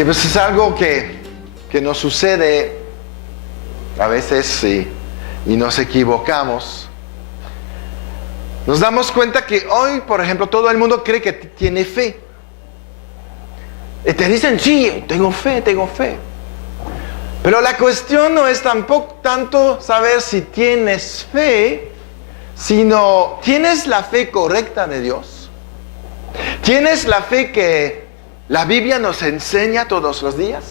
Que pues es algo que nos sucede a veces y nos equivocamos. Nos damos cuenta que hoy, por ejemplo, todo el mundo cree que tiene fe. Y te dicen, sí, tengo fe. Pero la cuestión no es tampoco tanto saber si tienes fe, sino, ¿tienes la fe correcta de Dios? ¿Tienes la fe que la Biblia nos enseña todos los días?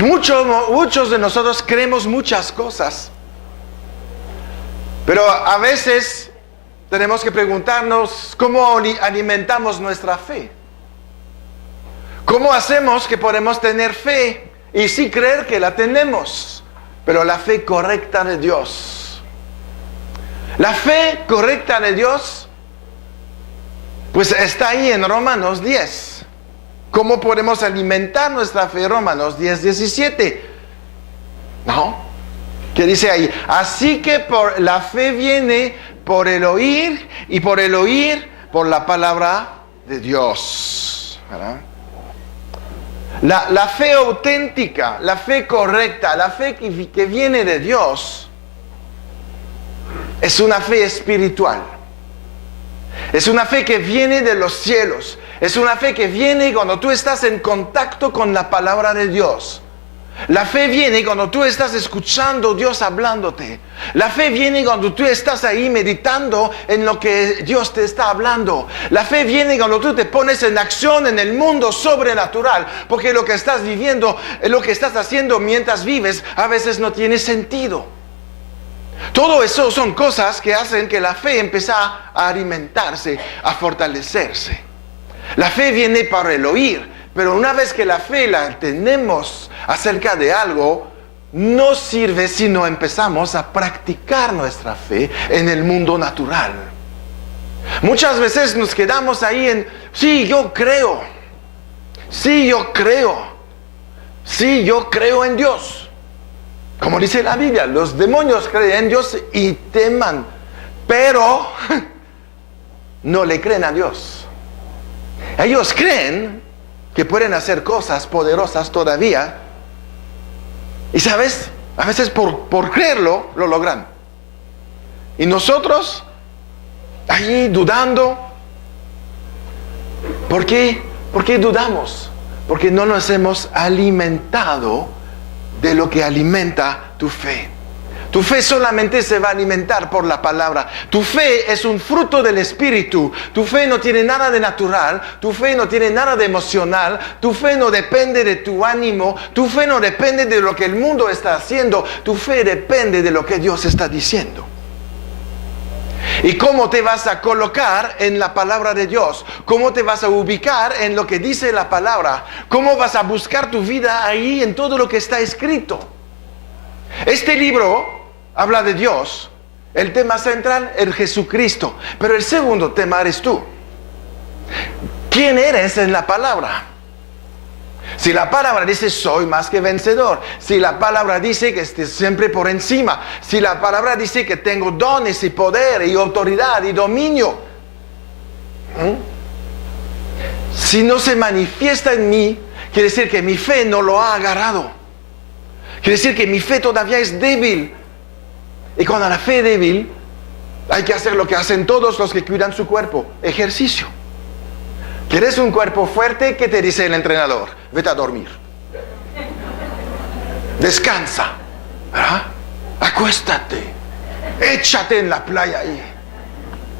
Muchos de nosotros creemos muchas cosas, pero a veces tenemos que preguntarnos cómo alimentamos nuestra fe. ¿Cómo hacemos que podemos tener fe y sí creer que la tenemos, pero la fe correcta de Dios? La fe correcta de Dios, pues está ahí en Romanos 10. ¿Cómo podemos alimentar nuestra fe? Romanos 10, 17. ¿No? ¿Qué dice ahí? Así que la fe viene por el oír, y por el oír por la palabra de Dios. ¿Verdad? La fe auténtica, la fe correcta, la fe que viene de Dios, es una fe espiritual. Es una fe que viene de los cielos. Es una fe que viene cuando tú estás en contacto con la palabra de Dios. La fe viene cuando tú estás escuchando a Dios hablándote. La fe viene cuando tú estás ahí meditando en lo que Dios te está hablando. La fe viene cuando tú te pones en acción en el mundo sobrenatural, porque lo que estás viviendo, lo que estás haciendo mientras vives, a veces no tiene sentido. Todo eso son cosas que hacen que la fe empiece a alimentarse, a fortalecerse. La fe viene para el oír. Pero una vez que la fe la tenemos acerca de algo, no sirve si no empezamos a practicar nuestra fe en el mundo natural. Muchas veces nos quedamos ahí en, sí, yo creo. Sí, yo creo. Sí, yo creo en Dios. Como dice la Biblia, los demonios creen en Dios y teman, pero no le creen a Dios. Ellos creen que pueden hacer cosas poderosas todavía. Y sabes, a veces por creerlo, lo logran. Y nosotros, ahí dudando. ¿Por qué? ¿Por qué dudamos? Porque no nos hemos alimentado de lo que alimenta tu fe. Tu fe solamente se va a alimentar por la palabra. Tu fe es un fruto del Espíritu. Tu fe no tiene nada de natural. Tu fe no tiene nada de emocional. Tu fe no depende de tu ánimo. Tu fe no depende de lo que el mundo está haciendo. Tu fe depende de lo que Dios está diciendo. ¿Y cómo te vas a colocar en la palabra de Dios? ¿Cómo te vas a ubicar en lo que dice la palabra? ¿Cómo vas a buscar tu vida ahí en todo lo que está escrito? Este libro habla de Dios. El tema central es Jesucristo. Pero el segundo tema eres tú. ¿Quién eres en la palabra? Si la palabra dice soy más que vencedor, si la palabra dice que estés siempre por encima, si la palabra dice que tengo dones y poder y autoridad y dominio, si no se manifiesta en mí, quiere decir que mi fe no lo ha agarrado. Quiere decir que mi fe todavía es débil. Y cuando la fe es débil, hay que hacer lo que hacen todos los que cuidan su cuerpo: ejercicio. ¿Quieres un cuerpo fuerte? ¿Qué te dice el entrenador? Vete a dormir. Descansa. ¿Verdad? Acuéstate. Échate en la playa ahí.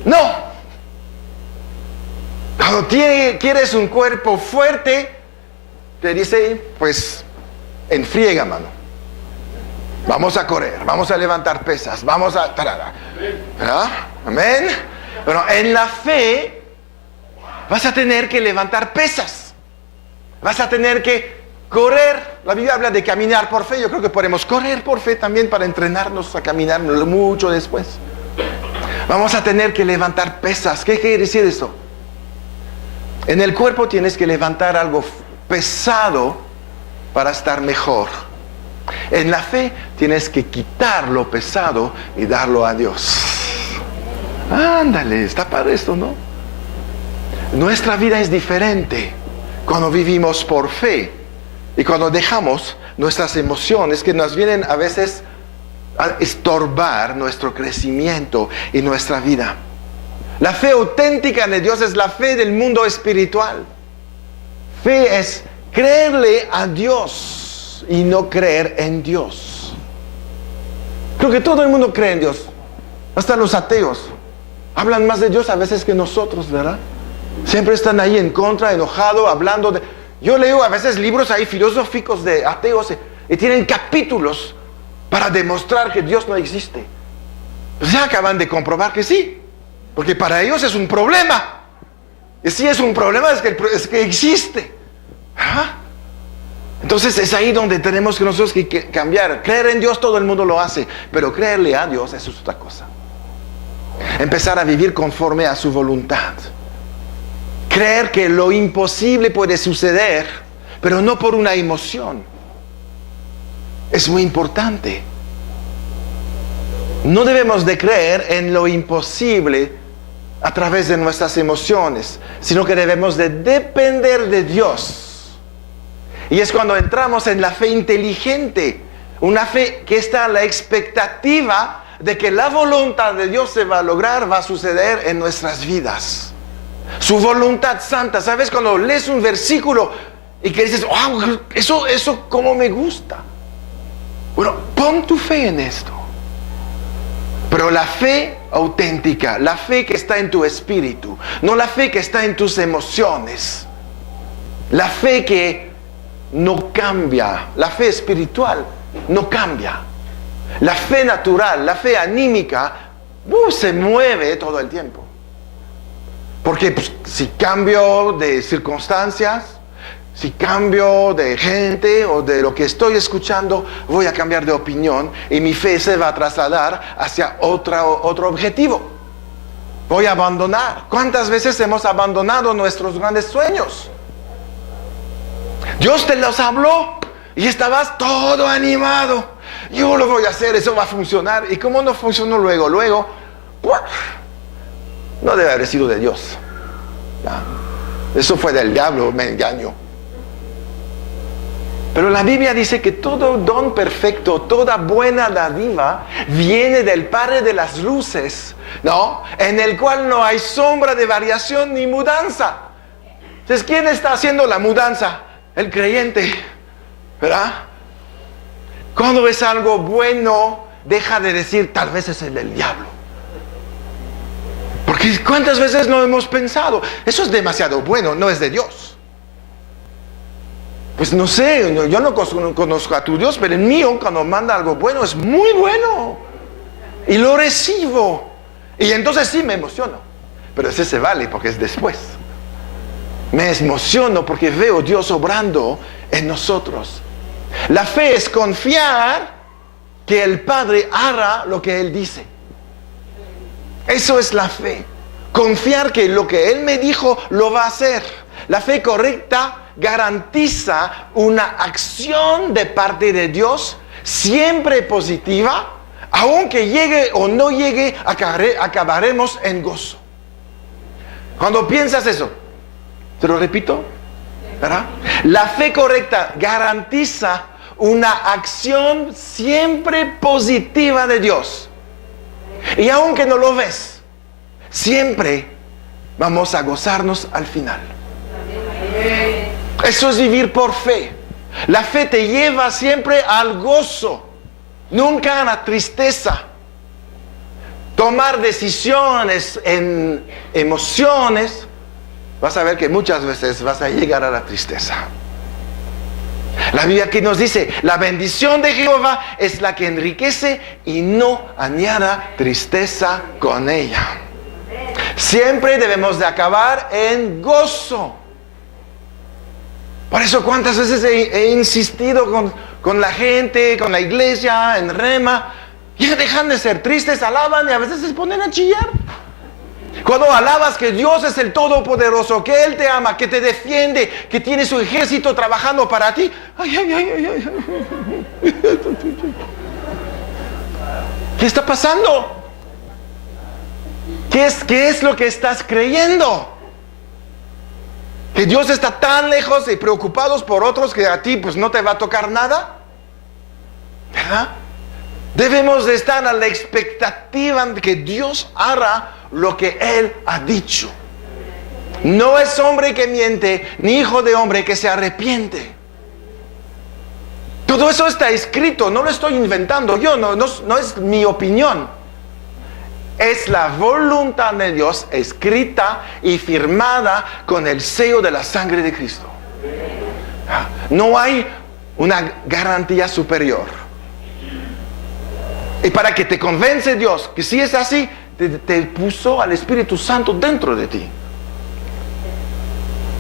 No. Cuando quieres un cuerpo fuerte, te dice, pues, enfriega, mano. Vamos a correr, vamos a levantar pesas, vamos a... ¿verdad? Amén. Pero en la fe vas a tener que levantar pesas. Vas a tener que correr. La Biblia habla de caminar por fe. Yo creo que podemos correr por fe también para entrenarnos a caminar mucho después. Vamos a tener que levantar pesas. ¿Qué quiere decir eso? En el cuerpo tienes que levantar algo pesado para estar mejor. En la fe tienes que quitar lo pesado y darlo a Dios. Ándale, está padre esto, ¿no? Nuestra vida es diferente. cuando vivimos por fe y cuando dejamos nuestras emociones que nos vienen a veces a estorbar nuestro crecimiento y nuestra vida. La fe auténtica de Dios es la fe del mundo espiritual. Fe es creerle a Dios y no creer en Dios. Creo que todo el mundo cree en Dios, hasta los ateos. Hablan más de Dios a veces que nosotros, ¿verdad? Siempre están ahí en contra, enojados, hablando de... Yo leo a veces libros ahí filosóficos de ateos y tienen capítulos para demostrar que Dios no existe. Pues ya acaban de comprobar que sí, porque para ellos es un problema. Y si es un problema es que existe. ¿Ah? Entonces es ahí donde tenemos que nosotros que cambiar. Creer en Dios todo el mundo lo hace, pero creerle a Dios eso es otra cosa. Empezar a vivir conforme a su voluntad. Creer que lo imposible puede suceder, pero no por una emoción. Es muy importante. No debemos de creer en lo imposible a través de nuestras emociones, sino que debemos de depender de Dios. Y es cuando entramos en la fe inteligente, una fe que está en la expectativa de que la voluntad de Dios se va a lograr, va a suceder en nuestras vidas. Su voluntad santa. ¿Sabes? Cuando lees un versículo y que dices, wow, eso como me gusta. Bueno, pon tu fe en esto. Pero la fe auténtica, la fe que está en tu espíritu, no la fe que está en tus emociones. La fe que no cambia, la fe espiritual no cambia. La fe natural, la fe anímica, se mueve todo el tiempo. Porque pues, si cambio de circunstancias, si cambio de gente o de lo que estoy escuchando, voy a cambiar de opinión y mi fe se va a trasladar hacia otro objetivo. Voy a abandonar. ¿Cuántas veces hemos abandonado nuestros grandes sueños? Dios te los habló y estabas todo animado. Yo lo voy a hacer, eso va a funcionar. ¿Y cómo no funcionó luego? No debe haber sido de Dios. No. Eso fue del diablo, me engaño. Pero la Biblia dice que todo don perfecto, toda buena dádiva viene del Padre de las luces, ¿no? En el cual no hay sombra de variación ni mudanza. Entonces, ¿quién está haciendo la mudanza? El creyente, ¿verdad? Cuando ves algo bueno, deja de decir, tal vez es el del diablo. Porque ¿cuántas veces no hemos pensado? Eso es demasiado bueno, no es de Dios. Pues no sé, yo no conozco a tu Dios, pero el mío cuando manda algo bueno es muy bueno. Y lo recibo. Y entonces sí me emociono. Pero ese se vale porque es después. Me emociono porque veo a Dios obrando en nosotros. La fe es confiar que el Padre hará lo que Él dice. Eso es la fe. Confiar que lo que Él me dijo lo va a hacer. La fe correcta garantiza una acción de parte de Dios siempre positiva, aunque llegue o no llegue, acabaremos en gozo. Cuando piensas eso, te lo repito, ¿verdad? La fe correcta garantiza una acción siempre positiva de Dios. Y aunque no lo ves, siempre vamos a gozarnos al final. Eso es vivir por fe. La fe te lleva siempre al gozo, nunca a la tristeza. Tomar decisiones en emociones, vas a ver que muchas veces vas a llegar a la tristeza. La Biblia aquí nos dice, la bendición de Jehová es la que enriquece y no añada tristeza con ella. Siempre debemos de acabar en gozo. Por eso cuántas veces he insistido con la gente, con la iglesia, en Rema. Ya dejan de ser tristes, alaban y a veces se ponen a chillar. Cuando alabas que Dios es el Todopoderoso, que Él te ama, que te defiende, que tiene su ejército trabajando para ti. ¿Qué está pasando? ¿Qué es lo que estás creyendo? Que Dios está tan lejos y preocupados por otros que a ti pues no te va a tocar nada. ¿Verdad? Debemos de estar a la expectativa de que Dios hará lo que Él ha dicho. No es hombre que miente, ni hijo de hombre que se arrepiente. Todo eso está escrito, no lo estoy inventando yo, no es mi opinión. Es la voluntad de Dios escrita y firmada con el sello de la sangre de Cristo. No hay una garantía superior. Y para que te convence Dios que si es así, te puso al Espíritu Santo dentro de ti.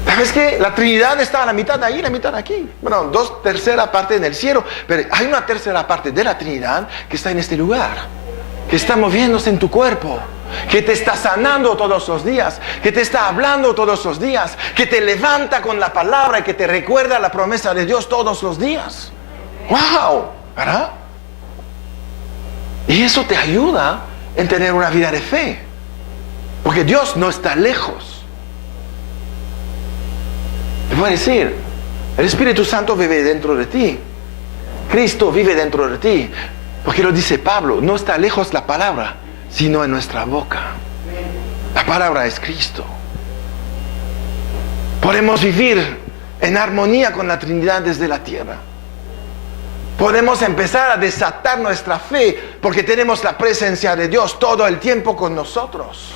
¿Sabes qué? La Trinidad está a la mitad de ahí, la mitad de aquí. Bueno, 2/3 partes en el cielo, pero hay una 1/3 parte de la Trinidad que está en este lugar, que está moviéndose en tu cuerpo, que te está sanando todos los días, que te está hablando todos los días, que te levanta con la palabra y que te recuerda la promesa de Dios todos los días. ¡Wow! ¿Verdad? Y eso te ayuda en tener una vida de fe, porque Dios no está lejos. Te voy a decir, el Espíritu Santo vive dentro de ti, Cristo vive dentro de ti, porque lo dice Pablo, no está lejos la palabra, sino en nuestra boca. La palabra es Cristo. Podemos vivir en armonía con la Trinidad desde la tierra. Podemos empezar a desatar nuestra fe porque tenemos la presencia de Dios todo el tiempo con nosotros.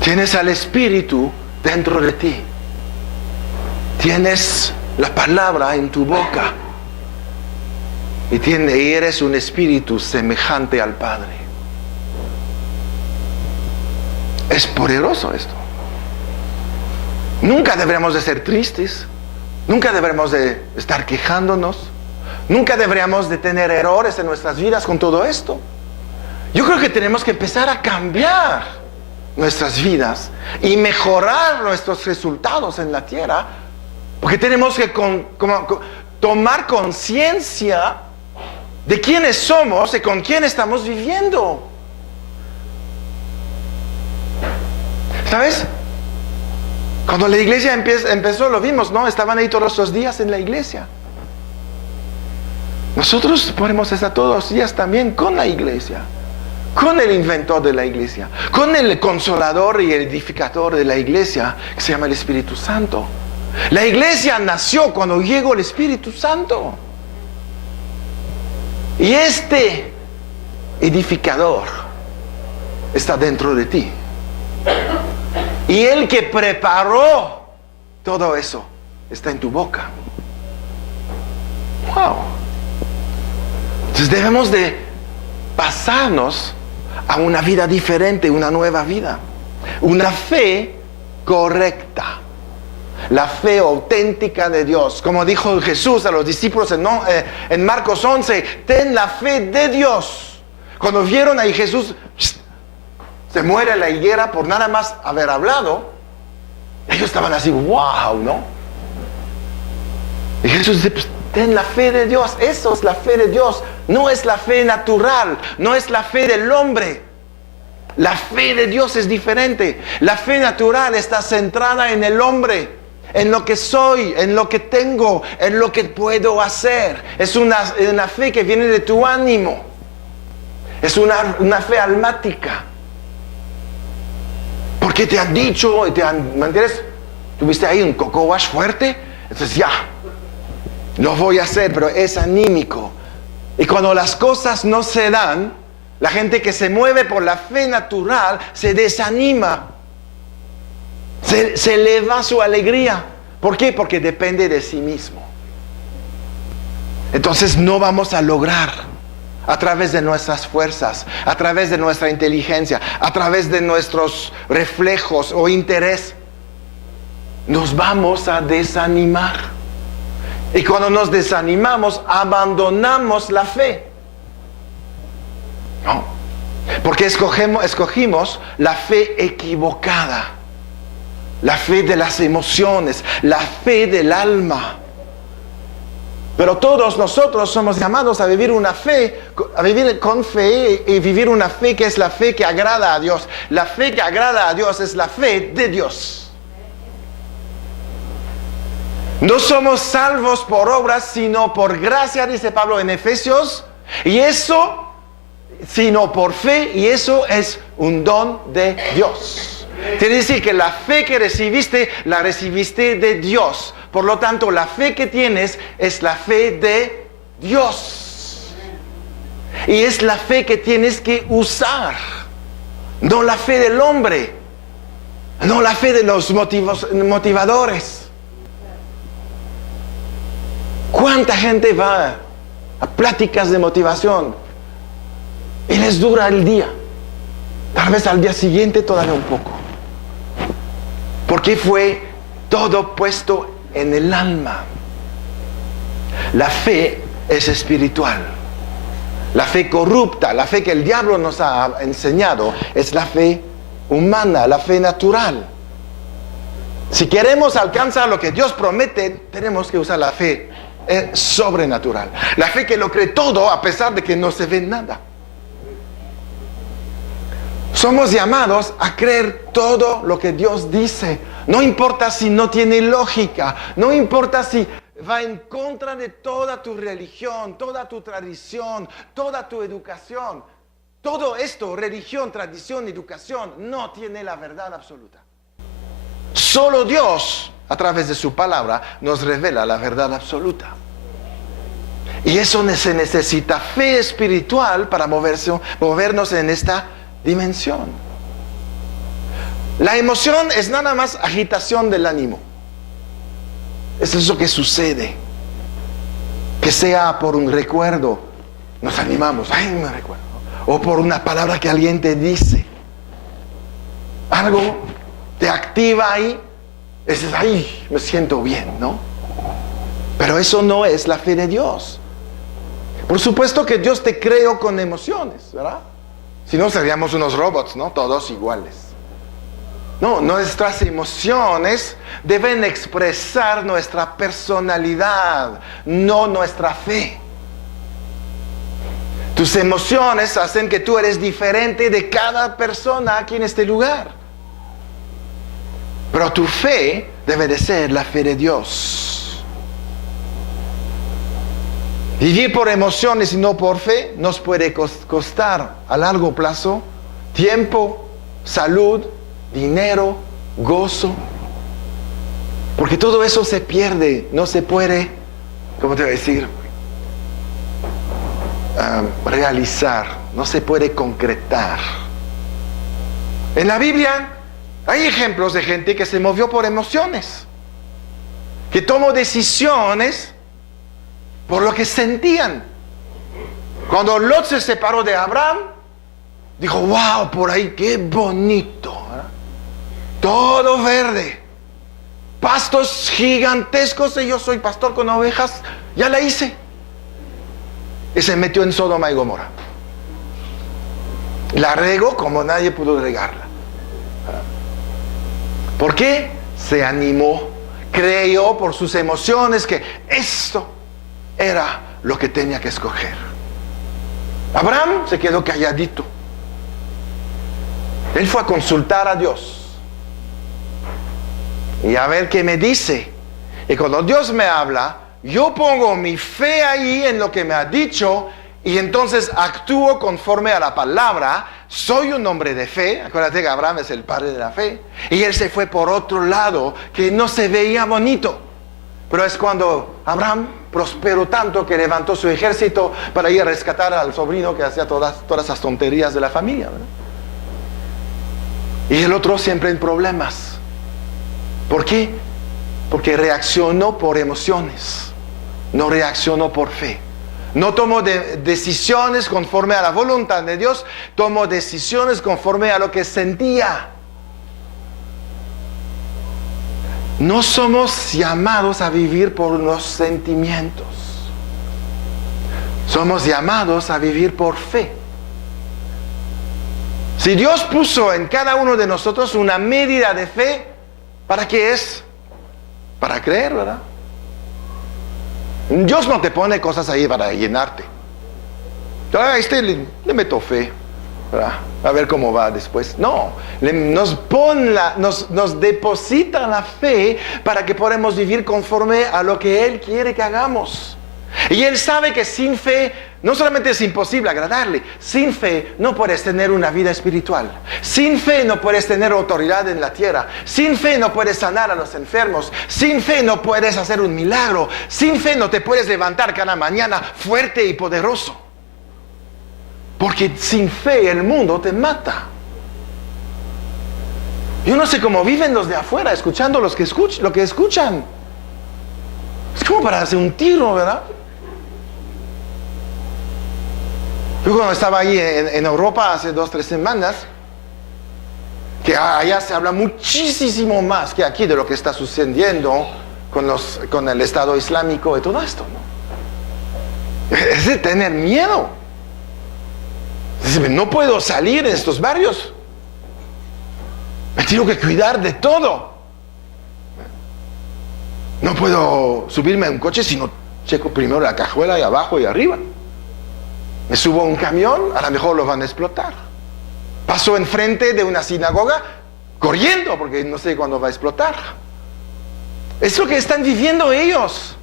Tienes al Espíritu dentro de ti. Tienes la palabra en tu boca. Y eres un espíritu semejante al Padre. Es poderoso esto. Nunca deberíamos de ser tristes. Nunca deberíamos de estar quejándonos. Nunca deberíamos de tener errores en nuestras vidas con todo esto. Yo creo que tenemos que empezar a cambiar nuestras vidas y mejorar nuestros resultados en la tierra, porque tenemos que tomar conciencia de quiénes somos y con quién estamos viviendo. ¿Sabes? Cuando la iglesia empezó, lo vimos, ¿no? Estaban ahí todos los días en la iglesia. Nosotros podemos estar todos los días también con la iglesia, con el inventor de la iglesia, con el consolador y el edificador de la iglesia, que se llama el Espíritu Santo. La iglesia nació cuando llegó el Espíritu Santo. Y este edificador está dentro de ti. Y el que preparó todo eso está en tu boca. Wow. Entonces debemos de pasarnos a una vida diferente, una nueva vida. Una fe correcta. La fe auténtica de Dios. Como dijo Jesús a los discípulos en Marcos 11, ten la fe de Dios. Cuando vieron ahí Jesús, se muere la higuera por nada más haber hablado, ellos estaban así, wow, ¿no? Y Jesús dice, pues, ten la fe de Dios. Eso es la fe de Dios. No es la fe natural, no es la fe del hombre. La fe de Dios es diferente. La fe natural está centrada en el hombre, en lo que soy, en lo que tengo, en lo que puedo hacer. Es una fe que viene de tu ánimo. Es una fe almática. Porque te han dicho, ¿me entiendes? Tuviste ahí un coco wash fuerte, entonces ya, lo voy a hacer, pero es anímico. Y cuando las cosas no se dan, la gente que se mueve por la fe natural se desanima. Se le va su alegría. ¿Por qué? Porque depende de sí mismo. Entonces no vamos a lograr a través de nuestras fuerzas, a través de nuestra inteligencia, a través de nuestros reflejos o interés. Nos vamos a desanimar. Y cuando nos desanimamos, abandonamos la fe. ¿No? Porque escogimos la fe equivocada. La fe de las emociones, la fe del alma. Pero todos nosotros somos llamados a vivir una fe, a vivir con fe y vivir una fe que es la fe que agrada a Dios. La fe que agrada a Dios es la fe de Dios. No somos salvos por obras, sino por gracia, dice Pablo en Efesios. Y eso, sino por fe, y eso es un don de Dios. Quiere decir que la fe que recibiste, la recibiste de Dios. Por lo tanto, la fe que tienes es la fe de Dios. Y es la fe que tienes que usar. No la fe del hombre. No la fe de los motivadores. ¿Cuánta gente va a pláticas de motivación y les dura el día? Tal vez al día siguiente todavía un poco. Porque fue todo puesto en el alma. La fe es espiritual. La fe corrupta, la fe que el diablo nos ha enseñado, es la fe humana, la fe natural. Si queremos alcanzar lo que Dios promete, tenemos que usar la fe sobrenatural. La fe que lo cree todo a pesar de que no se ve nada. Somos llamados a creer todo lo que Dios dice. No importa si no tiene lógica, no importa si va en contra de toda tu religión, toda tu tradición, toda tu educación. Todo esto, religión, tradición, educación, no tiene la verdad absoluta. Solo Dios, a través de su palabra, nos revela la verdad absoluta. Y eso se necesita fe espiritual para movernos en esta dimensión. La emoción es nada más agitación del ánimo. Es eso que sucede. Que sea por un recuerdo, nos animamos, ay, me recuerdo. O por una palabra que alguien te dice. Algo te activa ahí. Dices, ay, me siento bien, ¿no? Pero eso no es la fe de Dios. Por supuesto que Dios te creó con emociones, ¿verdad? Si no, seríamos unos robots, ¿no? Todos iguales. No, nuestras emociones deben expresar nuestra personalidad, no nuestra fe. Tus emociones hacen que tú eres diferente de cada persona aquí en este lugar. Pero tu fe debe de ser la fe de Dios. Vivir por emociones y no por fe nos puede costar a largo plazo tiempo, salud, dinero, gozo. Porque todo eso se pierde, no se puede, ¿cómo te voy a decir? Realizar, no se puede concretar. En la Biblia hay ejemplos de gente que se movió por emociones, que tomó decisiones por lo que sentían. Cuando Lot se separó de Abraham, dijo, wow, por ahí qué bonito, ¿eh? Todo verde, pastos gigantescos, y yo soy pastor con ovejas, ya la hice. Y se metió en Sodoma y Gomorra. La regó como nadie pudo regarla. ¿Por qué? Se animó, creyó por sus emociones que esto era lo que tenía que escoger. Abraham se quedó calladito. Él fue a consultar a Dios y a ver qué me dice. Y cuando Dios me habla, yo pongo mi fe ahí en lo que me ha dicho y entonces actúo conforme a la palabra. Soy un hombre de fe. Acuérdate que Abraham es el padre de la fe. Y él se fue por otro lado que no se veía bonito. Pero es cuando Abraham prosperó tanto que levantó su ejército para ir a rescatar al sobrino que hacía todas esas tonterías de la familia, ¿verdad? Y el otro siempre en problemas. ¿Por qué? Porque reaccionó por emociones, no reaccionó por fe. No tomó decisiones conforme a la voluntad de Dios, tomó decisiones conforme a lo que sentía. No somos llamados a vivir por los sentimientos. Somos llamados a vivir por fe. Si Dios puso en cada uno de nosotros una medida de fe, ¿para qué es? Para creer, ¿verdad? Dios no te pone cosas ahí para llenarte. Le meto fe, ¿verdad? A ver cómo va después. No, nos deposita la fe para que podamos vivir conforme a lo que Él quiere que hagamos. Y Él sabe que sin fe no solamente es imposible agradarle, sin fe no puedes tener una vida espiritual. Sin fe no puedes tener autoridad en la tierra. Sin fe no puedes sanar a los enfermos. Sin fe no puedes hacer un milagro. Sin fe no te puedes levantar cada mañana fuerte y poderoso. Porque sin fe el mundo te mata. Yo no sé cómo viven los de afuera escuchando lo que escuchan. Es como para hacer un tiro, ¿verdad? Yo cuando estaba ahí en Europa hace 2-3 semanas, que allá se habla muchísimo más que aquí de lo que está sucediendo con el Estado Islámico y todo esto, ¿no? Es de tener miedo. No puedo salir en estos barrios. Me tengo que cuidar de todo. No puedo subirme a un coche si no checo primero la cajuela y abajo y arriba. Me subo a un camión, a lo mejor lo van a explotar. Paso enfrente de una sinagoga corriendo porque no sé cuándo va a explotar. Es lo que están viviendo ellos.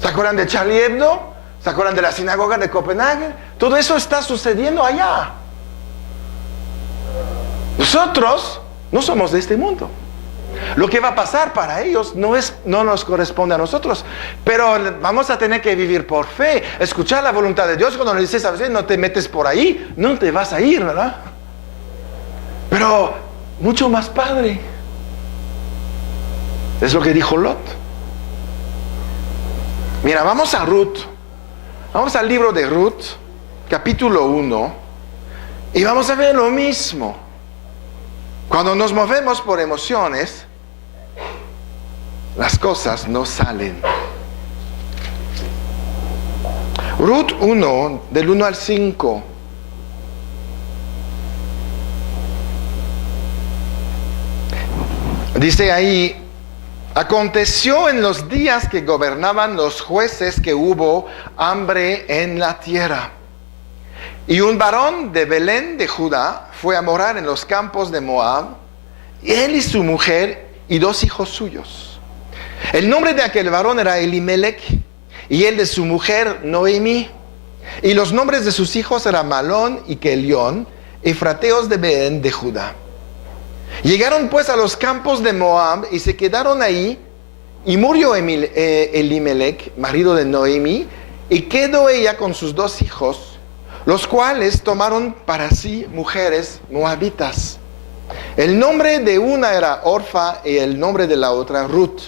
¿Se acuerdan de Charlie Hebdo? ¿Se acuerdan de la sinagoga de Copenhague? Todo eso está sucediendo allá. Nosotros no somos de este mundo. Lo que va a pasar para ellos no nos corresponde a nosotros. Pero vamos a tener que vivir por fe. Escuchar la voluntad de Dios. Cuando le dices a veces no te metes por ahí, no te vas a ir, ¿verdad? Pero mucho más padre. Es lo que dijo Lot. Mira, vamos a Ruth. Vamos al libro de Ruth, capítulo 1, y vamos a ver lo mismo. Cuando nos movemos por emociones, las cosas no salen. Ruth 1, del 1 al 5. Dice ahí: aconteció en los días que gobernaban los jueces que hubo hambre en la tierra. Y un varón de Belén de Judá fue a morar en los campos de Moab, él y su mujer y 2 hijos suyos. El nombre de aquel varón era Elimelech, y el de su mujer Noemi. Y los nombres de sus hijos eran Malón y Kelión, efrateos de Belén de Judá. Llegaron pues a los campos de Moab y se quedaron ahí, y murió Elimelech, marido de Noemi, y quedó ella con sus 2 hijos, los cuales tomaron para sí mujeres moabitas. El nombre de una era Orfa y el nombre de la otra Ruth.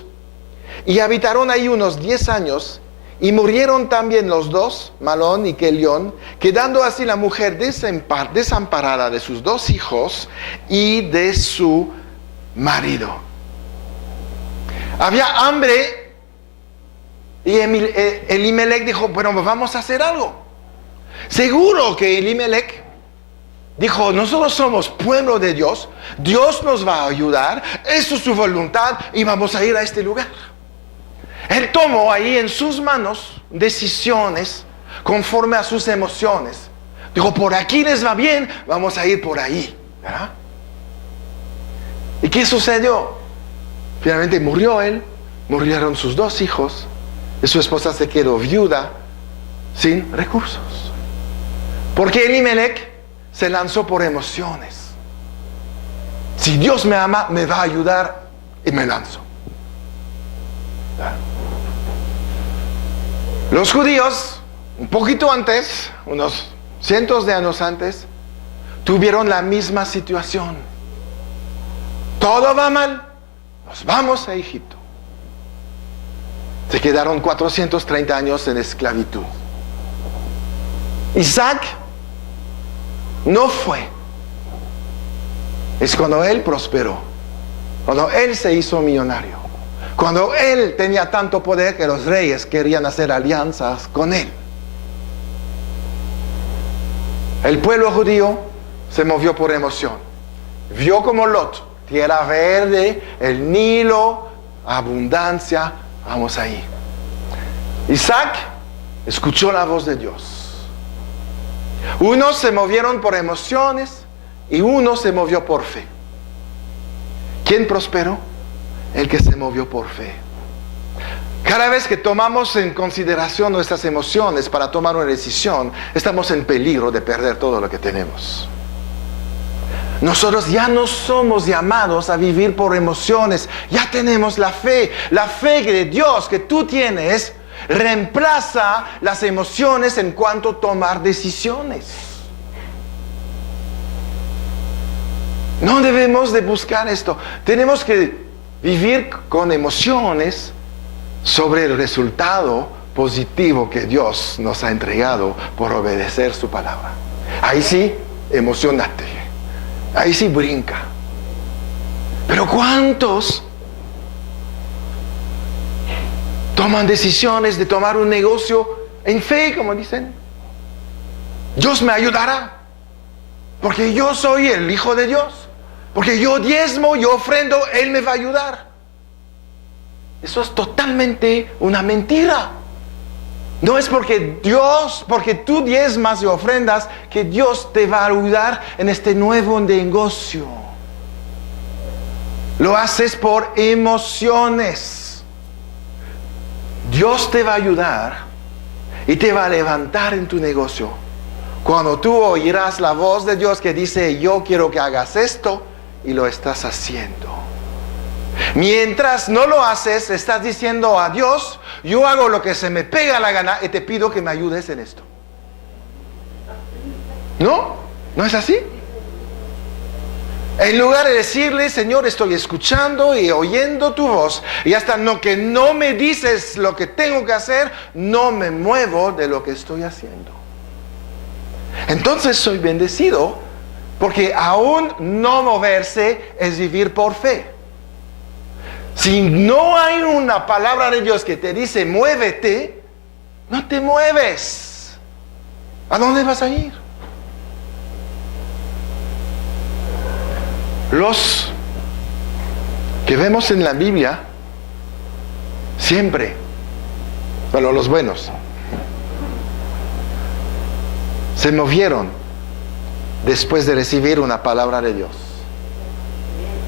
Y habitaron ahí unos 10 años, y murieron también los 2, Malón y Kelión, quedando así la mujer desamparada de sus 2 hijos y de su marido. Había hambre y Elimelech dijo: bueno, vamos a hacer algo. Seguro que Elimelech dijo: nosotros somos pueblo de Dios, Dios nos va a ayudar, eso es su voluntad y vamos a ir a este lugar. Él tomó ahí en sus manos decisiones conforme a sus emociones. Dijo: por aquí les va bien, vamos a ir por ahí, ¿verdad? ¿Y qué sucedió? Finalmente murió él, murieron sus 2 hijos, y su esposa se quedó viuda sin recursos. Porque Elimelech se lanzó por emociones. Si Dios me ama, me va a ayudar, y me lanzo. ¿Verdad? Los judíos, un poquito antes, unos cientos de años antes, tuvieron la misma situación. Todo va mal, nos vamos a Egipto. Se quedaron 430 años en esclavitud. Isaac no fue. Es cuando él prosperó, cuando él se hizo millonario, cuando él tenía tanto poder que los reyes querían hacer alianzas con él. El pueblo judío se movió por emoción. Vio como Lot, tierra verde, el Nilo, abundancia, vamos ahí. Isaac escuchó la voz de Dios. Unos se movieron por emociones y uno se movió por fe. ¿Quién prosperó? El que se movió por fe. Cada vez que tomamos en consideración nuestras emociones para tomar una decisión, estamos en peligro de perder todo lo que tenemos. Nosotros ya no somos llamados a vivir por emociones, ya tenemos la fe. La fe de Dios que tú tienes reemplaza las emociones en cuanto a tomar decisiones. No debemos de buscar esto. Tenemos que vivir con emociones sobre el resultado positivo que Dios nos ha entregado por obedecer su palabra. Ahí sí, emocionate. Ahí sí, brinca. Pero ¿cuántos toman decisiones de tomar un negocio en fe, como dicen? Dios me ayudará, porque yo soy el Hijo de Dios, porque yo diezmo, yo ofrendo, Él me va a ayudar. Eso es totalmente una mentira. No es porque tú diezmas y ofrendas, que Dios te va a ayudar en este nuevo negocio. Lo haces por emociones. Dios te va a ayudar y te va a levantar en tu negocio cuando tú oirás la voz de Dios que dice: yo quiero que hagas esto, y lo estás haciendo. Mientras no lo haces, estás diciendo a Dios: yo hago lo que se me pega la gana y te pido que me ayudes en esto. ¿No? ¿No es así? En lugar de decirle: Señor, estoy escuchando y oyendo tu voz, y hasta que no me dices lo que tengo que hacer, no me muevo de lo que estoy haciendo. Entonces soy bendecido, porque aún no moverse es vivir por fe. Si no hay una palabra de Dios que te dice muévete, no te mueves. ¿A dónde vas a ir? Los que vemos en la Biblia, siempre, bueno, los buenos, se movieron después de recibir una palabra de Dios.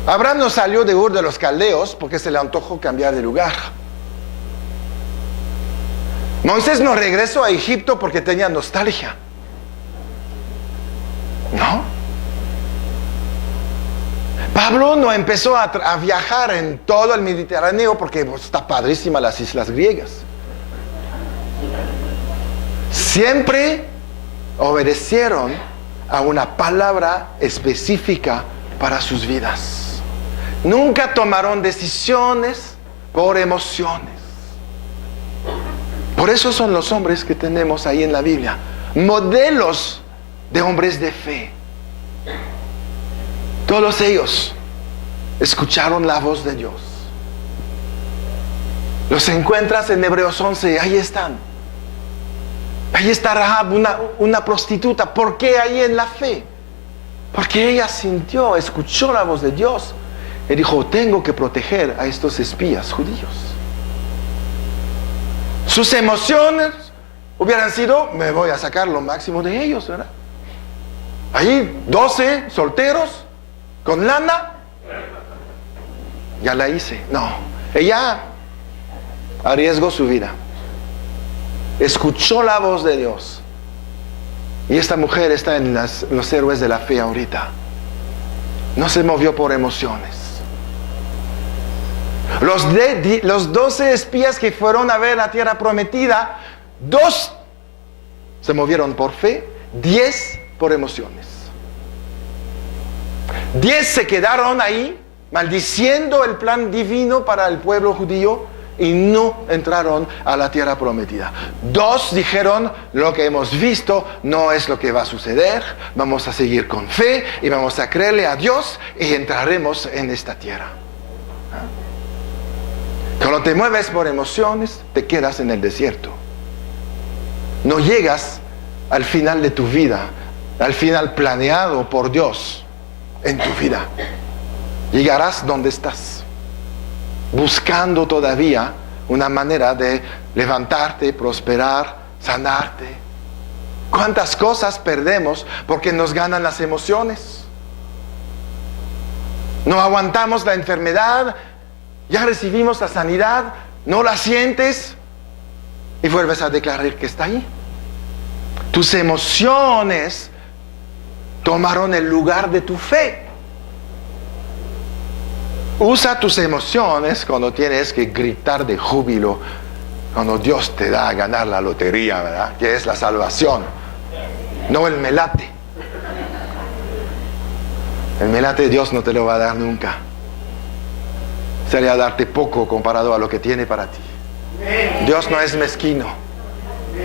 Abraham no salió de Ur de los Caldeos porque se le antojó cambiar de lugar. Moisés no regresó a Egipto porque tenía nostalgia. ¿No? Pablo no empezó a viajar en todo el Mediterráneo porque está padrísima las islas griegas. Siempre obedecieron a una palabra específica para sus vidas. Nunca tomaron decisiones por emociones. Por eso son los hombres que tenemos ahí en la Biblia, modelos de hombres de fe. Todos ellos escucharon la voz de Dios. Los encuentras en Hebreos 11, ahí están. Ahí está Rahab, una prostituta. ¿Por qué ahí en la fe? Porque ella sintió, escuchó la voz de Dios y dijo: tengo que proteger a estos espías judíos. Sus emociones hubieran sido: me voy a sacar lo máximo de ellos, ¿verdad? Ahí 12 solteros con lana, ya la hice. No, ella arriesgó su vida, escuchó la voz de Dios. Y esta mujer está en los héroes de la fe ahorita. No se movió por emociones. Los 12 espías que fueron a ver la tierra prometida, 2 se movieron por fe, 10 por emociones. 10 se quedaron ahí maldiciendo el plan divino para el pueblo judío y no entraron a la tierra prometida. 2 dijeron: lo que hemos visto no es lo que va a suceder, vamos a seguir con fe y vamos a creerle a Dios y entraremos en esta tierra. Cuando te mueves por emociones, te quedas en el desierto. No llegas al final de tu vida, al final planeado por Dios en tu vida. Llegarás donde estás, buscando todavía una manera de levantarte, prosperar, sanarte. ¿Cuántas cosas perdemos porque nos ganan las emociones? No aguantamos la enfermedad, ya recibimos la sanidad, no la sientes y vuelves a declarar que está ahí. Tus emociones tomaron el lugar de tu fe. Usa tus emociones cuando tienes que gritar de júbilo, cuando Dios te da a ganar la lotería, ¿verdad? Que es la salvación, no el melate. El melate Dios no te lo va a dar nunca. Sería darte poco comparado a lo que tiene para ti. Dios no es mezquino.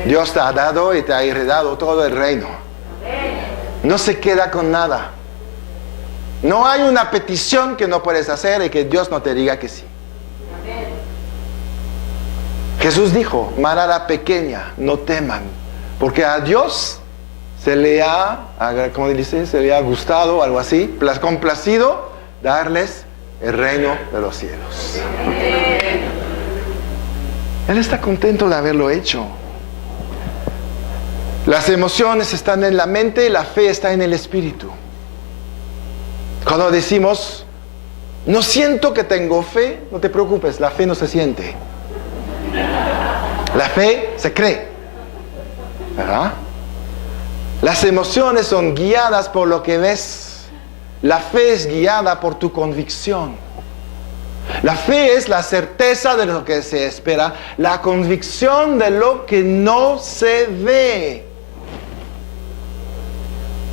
Dios te ha dado y te ha heredado todo el reino. No se queda con nada. No hay una petición que no puedes hacer y que Dios no te diga que sí. Jesús dijo, manada pequeña, no teman, porque a Dios se le ha, ¿cómo dice? Se le ha gustado, algo así, complacido darles el reino de los cielos. Él está contento de haberlo hecho. Las emociones están en la mente, la fe está en el espíritu. Cuando decimos, no siento que tengo fe, no te preocupes, la fe no se siente. La fe se cree, ¿verdad? Las emociones son guiadas por lo que ves. La fe es guiada por tu convicción. La fe es la certeza de lo que se espera, la convicción de lo que no se ve.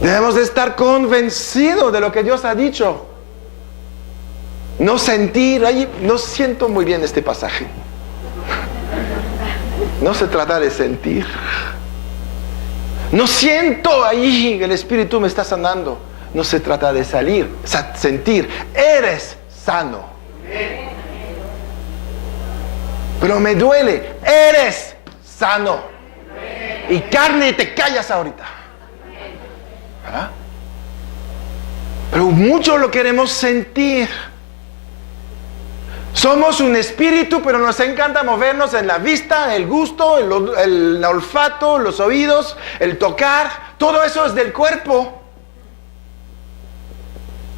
Debemos de estar convencidos de lo que Dios ha dicho. No sentir, no siento muy bien este pasaje. No se trata de sentir. No siento ahí que el Espíritu me está sanando. No se trata de sentir. Eres sano. Pero me duele. Eres sano. Y carne, te callas ahorita. ¿Verdad? Pero mucho lo queremos sentir. Somos un espíritu, pero nos encanta movernos en la vista, el gusto, el olfato, los oídos, el tocar. Todo eso es del cuerpo.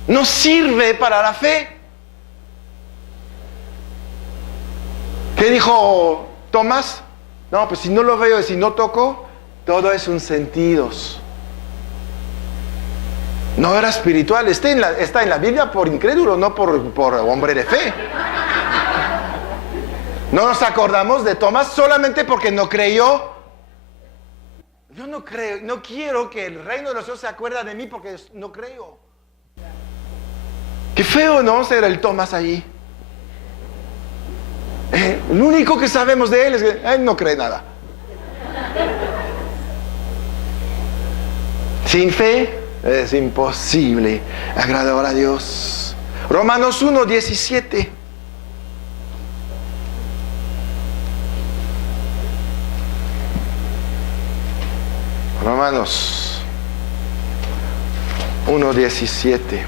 No sirve para la fe. ¿Qué dijo Tomás? No, pues si no lo veo y si no toco, todo es un sentidos. No era espiritual, está en la Biblia por incrédulo, no por hombre de fe. No nos acordamos de Tomás solamente porque no creyó. Yo no creo, no quiero que el reino de los cielos se acuerde de mí porque no creo. Qué feo, ¿no? Ser el Tomás allí. Lo único que sabemos de él es que él no cree nada. Sin fe es imposible agradar a Dios. Romanos 1:17. Romanos 1:17.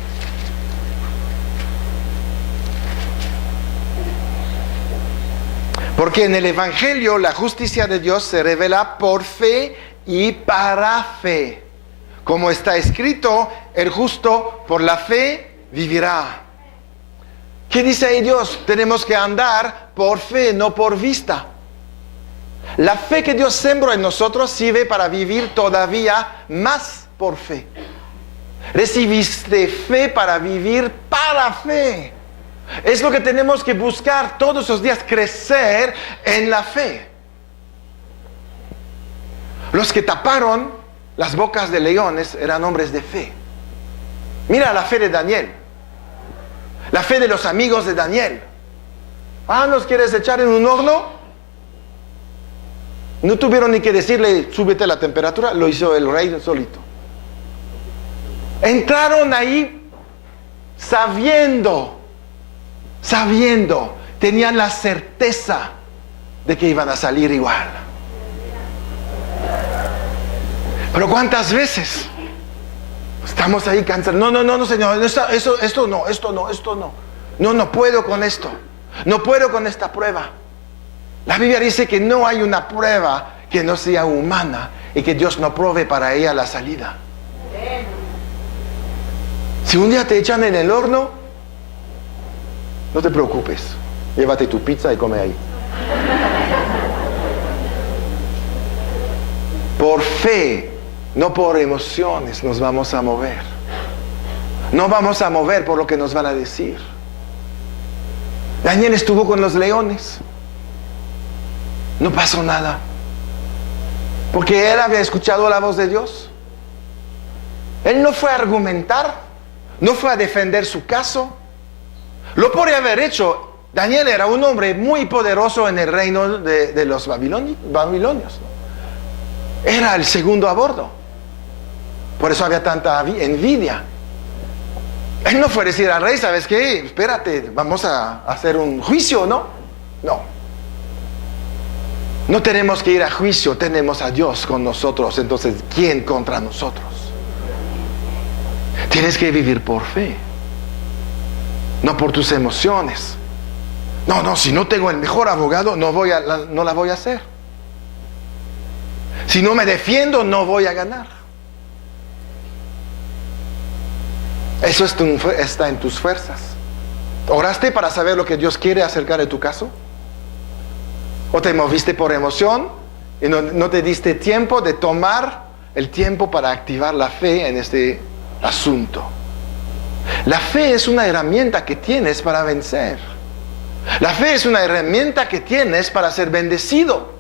Porque en el Evangelio la justicia de Dios se revela por fe y para fe. Como está escrito, el justo por la fe vivirá. ¿Qué dice ahí Dios? Tenemos que andar por fe, no por vista. La fe que Dios sembró en nosotros sirve para vivir todavía más por fe. Recibiste fe para vivir para fe. Es lo que tenemos que buscar todos los días, crecer en la fe. Los que taparon las bocas de leones eran hombres de fe. Mira la fe de Daniel. La fe de los amigos de Daniel. ¿Nos quieres echar en un horno? No tuvieron ni que decirle, súbete la temperatura, lo hizo el rey solito. Entraron ahí sabiendo, tenían la certeza de que iban a salir igual. Pero ¿cuántas veces estamos ahí cansados? No, Señor, esto no. No puedo con esto. No puedo con esta prueba. La Biblia dice que no hay una prueba que no sea humana y que Dios no provee para ella la salida. Si un día te echan en el horno, no te preocupes. Llévate tu pizza y come ahí. Por fe, no por emociones, nos vamos a mover. No vamos a mover por lo que nos van a decir. Daniel estuvo con los leones. No pasó nada. Porque él había escuchado la voz de Dios. Él no fue a argumentar, no fue a defender su caso. Lo podría haber hecho. Daniel era un hombre muy poderoso en el reino de los babilonios. Era el segundo a bordo. Por eso había tanta envidia. Él no fue a decir al rey, ¿sabes qué? Espérate, vamos a hacer un juicio, ¿no? No. No tenemos que ir a juicio, tenemos a Dios con nosotros. Entonces, ¿quién contra nosotros? Tienes que vivir por fe, no por tus emociones. No, si no tengo el mejor abogado, no la voy a hacer. Si no me defiendo, no voy a ganar. Eso está en tus fuerzas. ¿Oraste para saber lo que Dios quiere acerca de tu caso? ¿O te moviste por emoción y no te diste tiempo de tomar el tiempo para activar la fe en este asunto? La fe es una herramienta que tienes para vencer. La fe es una herramienta que tienes para ser bendecido.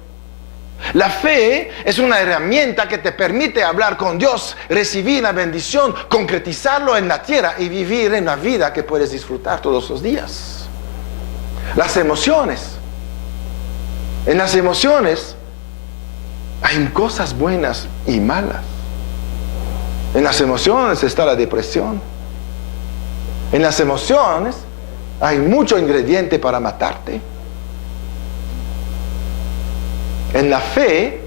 La fe es una herramienta que te permite hablar con Dios, recibir la bendición, concretizarlo en la tierra y vivir en la vida que puedes disfrutar todos los días. Las emociones. En las emociones hay cosas buenas y malas. En las emociones está la depresión. En las emociones hay mucho ingrediente para matarte. En la fe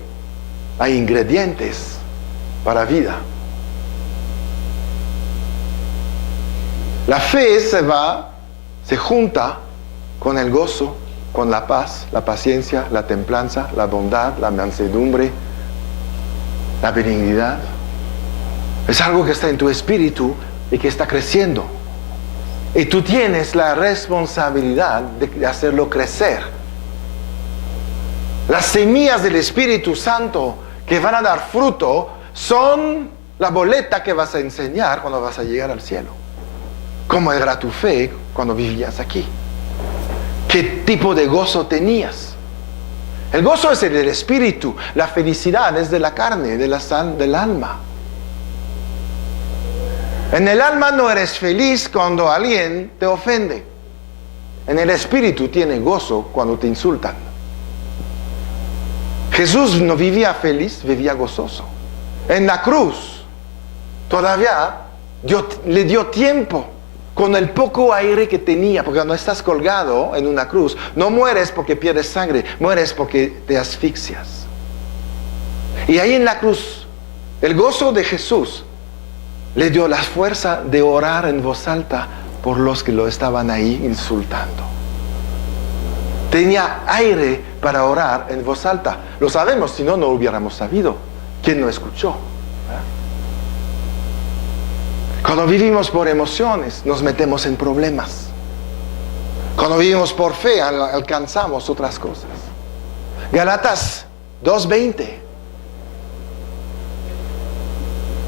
hay ingredientes para vida. La fe se junta con el gozo, con la paz, la paciencia, la templanza, la bondad, la mansedumbre, la benignidad. Es algo que está en tu espíritu y que está creciendo. Y tú tienes la responsabilidad de hacerlo crecer. Las semillas del Espíritu Santo que van a dar fruto son la boleta que vas a enseñar cuando vas a llegar al cielo. ¿Cómo era tu fe cuando vivías aquí? ¿Qué tipo de gozo tenías? El gozo es el del Espíritu, la felicidad es de la carne, del alma. En el alma no eres feliz cuando alguien te ofende. En el Espíritu tienes gozo cuando te insultan. Jesús no vivía feliz, vivía gozoso. En la cruz todavía le dio tiempo con el poco aire que tenía, porque cuando estás colgado en una cruz, no mueres porque pierdes sangre, mueres porque te asfixias. Y ahí en la cruz, el gozo de Jesús le dio la fuerza de orar en voz alta por los que lo estaban ahí insultando. Tenía aire para orar en voz alta. Lo sabemos, si no, no hubiéramos sabido. ¿Quién no escuchó? Cuando vivimos por emociones, nos metemos en problemas. Cuando vivimos por fe, alcanzamos otras cosas. Gálatas 2:20.